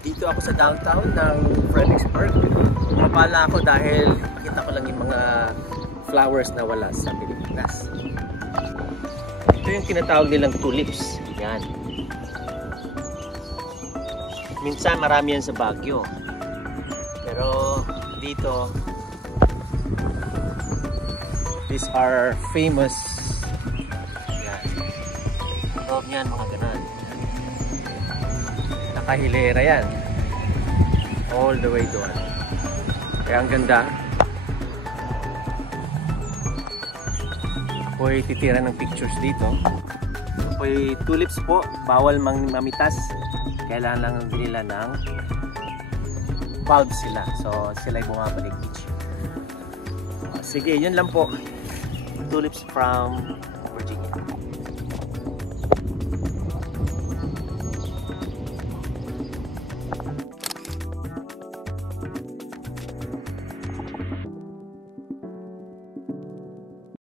Dito ako sa downtown ng Fredericksburg. Mapala ako dahil nakita ko lang yung mga flowers na wala sa Pilipinas. Ito yung tinatawag nilang tulips. Yan. Minsan marami yan sa Baguio. Pero dito, these are famous. Yan. Loob niyan mga ganon. Nakahilera yan. All the way doon. Kaya ang ganda. Ako'y titira ng pictures dito. Ako'y tulips po. Bawal mamitas. Kailangan lang nila ng bulbs sila. So sila'y bumabalik each. Sige, yun lang po. Tulips from